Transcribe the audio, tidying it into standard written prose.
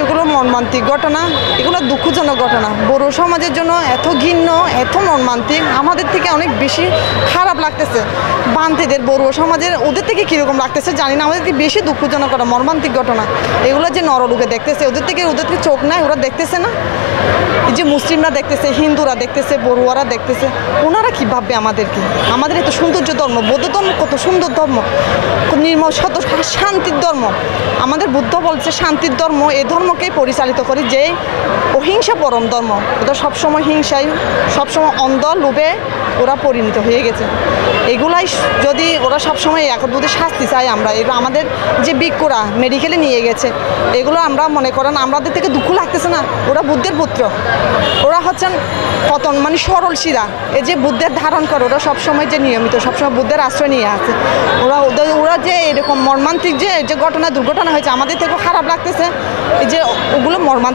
এগুলো মর্মান্তিক ঘটনা, এগুলো দুঃখজনক ঘটনা। বড়ো সমাজের জন্য এত ঘৃণ্য, এত মর্মান্তিক, আমাদের থেকে অনেক বেশি খারাপ লাগতেছে। বান্তিদের বড়ো সমাজের ওদের থেকে কীরকম লাগতেছে জানি না, আমাদেরকে বেশি দুঃখজনক ঘটনা, মর্মান্তিক ঘটনা। এগুলো যে নররূপে দেখতেছে, ওদের থেকে চোখ নাই, ওরা দেখতেছে না। এই যে মুসলিমরা দেখতেছে, হিন্দুরা দেখতেছে, বড়ুয়ারা দেখতেছে, ওনারা কী ভাববে আমাদেরকে? আমাদের এত সৌন্দর্য ধর্ম, বৌদ্ধ ধর্ম কত সুন্দর ধর্ম, নির্মল সত শান্তির ধর্ম। আমাদের বুদ্ধ বলছে শান্তির ধর্ম, এই ধর্মকেই পরিচালিত করে যে অহিংসা পরম ধর্ম। ওরা সবসময় হিংসায়, সবসময় অন্ধ লোভে ওরা পরিণত হয়ে গেছে। এগুলাই যদি ওরা সবসময় একত্রে শাস্তি চাই আমরা, এগুলো আমাদের যে ভিক্ষুরা মেডিকেলে নিয়ে গেছে, এগুলো আমরা মনে করেন আমাদের থেকে দুঃখ লাগতেছে না? ওরা বুদ্ধের পুত্র, ওরা হচ্ছেন পতন মানে সরল শিরা, এই যে বুদ্ধের ধারণ করে, ওরা সবসময় যে নিয়মিত সবসময় বুদ্ধের আশ্রয় নিয়ে আছে। ওরা যে এরকম মর্মান্তিক যে ঘটনা দুর্ঘটনা হয়েছে, আমাদের থেকেও খারাপ লাগতেছে। এই যে ওগুলো মর্মান্তিক।